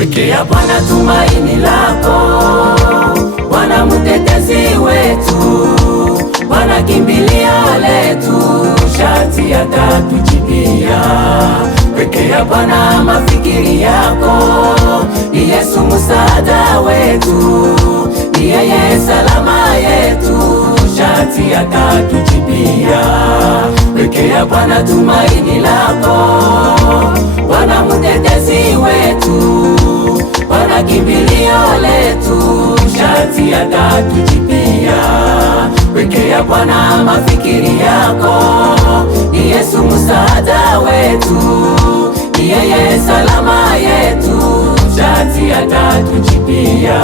Wekea Bwana tumaini lako, Bwana mtetezi wetu, Bwana kimbilio letu, sharti atatujibia. Wekea Bwana mafikiri yako, ni Yesu msaada wetu, ni yeye salama yetu, sharti atatujibia. Wekea Bwana tumaini lako, Bwana mtetezi wetu, Bwana kimbilio letu, sharti atatujibia. Wekea Bwana mafikiri yako, ni Yesu msaada wetu, ni yeye salama yetu, sharti atatujibia.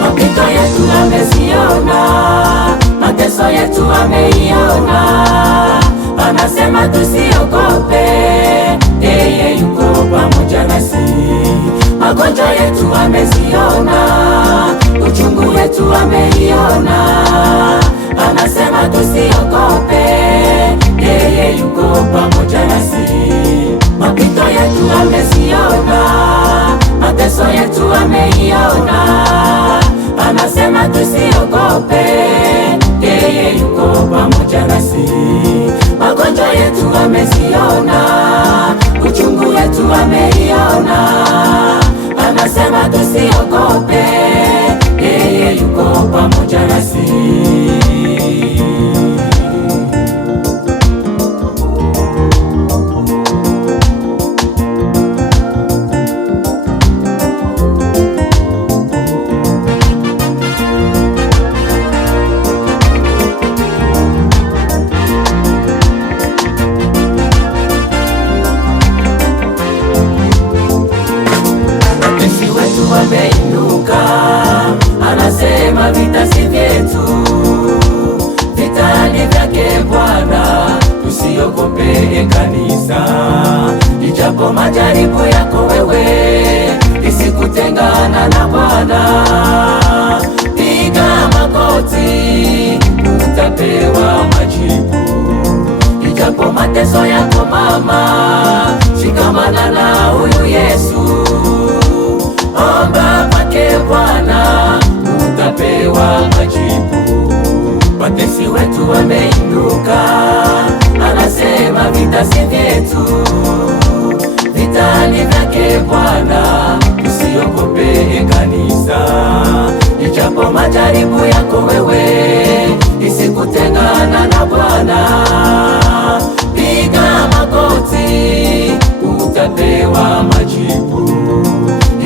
Mapito yetu ameziona, mateso yetu ameiona, anasema tusiogope, yeye yuko pamoja nasi. Magonjwa yetu ameziona, uchungu wetu ameiona, anasema tusiogope, yeye yuko pamoja nasi. Mapito yetu ameziona, mateso yetu ameiona, anasema tusiogope, yeye yuko pamoja nasi. Magonjwa yetu ameziona, uchungu wetu ameiona, anasema tusiogope, yeye yuko pamoja nasi. Ameinuka, anasema vita si vyetu, vita ni vyake Bwana, tusiogope kanisa. Ijapo majaribu yako wewe, isikutengana na Bwana. Piga magoti, utapewa majibu. Ijapo mateso yako mama, shikamana na huyu Yesu. Omba kwake Bwana, utapewa majibu. Watesi wetu wameinuka, anasema vita si vyetu, vita ni vyake Bwana, usiogope kanisa. Ijapo majaribu yako wewe, isikutengana na Bwana. Piga magoti, utapewa majibu.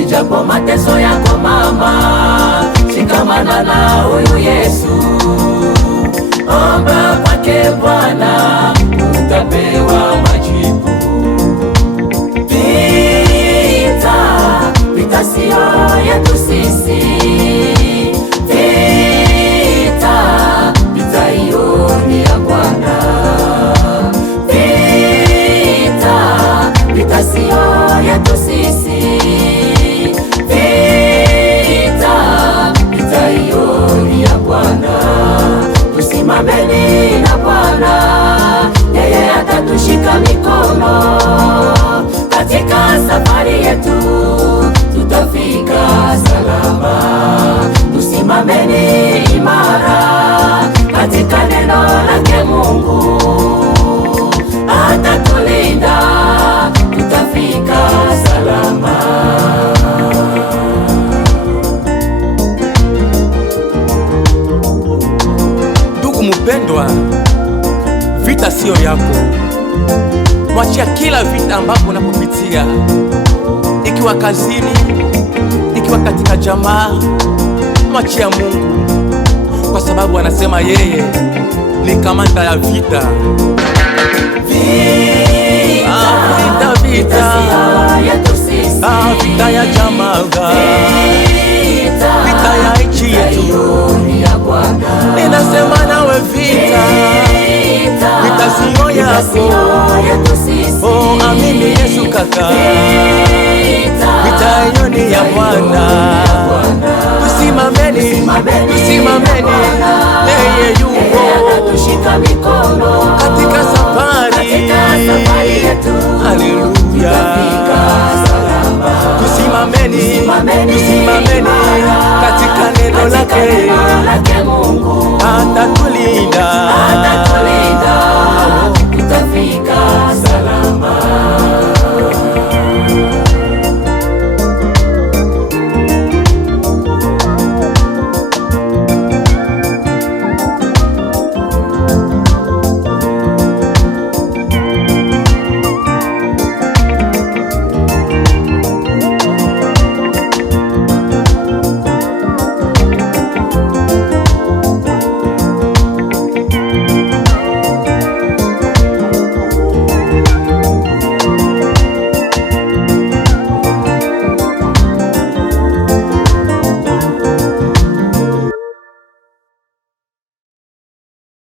Ijapo mateso yako mama, shikamana na huyu Yesu. Omba kwake Bwana, utapewa majibu. Vita sio yetu sisi, vita hiyo ni ya Bwana. Vita sio yetu sisi, vita hiyo ni ya Bwana. Tusimameni na Bwana, yeye atatushika mikono. Katika safari yetu tutafika salama. Tusimameni imara katika neno lake Mungu, atatulinda, tutafika salama. Ndugu mpendwa, vita sio yako. Mwachia kila vita ambapo unapopitia, ikiwa kazini, ikiwa katika jamaa, mwachia Mungu, kwa sababu anasema yeye ni kamanda ya vita. Vita ya jamaa, vita ya nchi yetu, ninasema nawe vita sio yako. Oh, amini Yesu kaka, vita hiyo ni ya Bwana. Tusimameni atatushika mikono.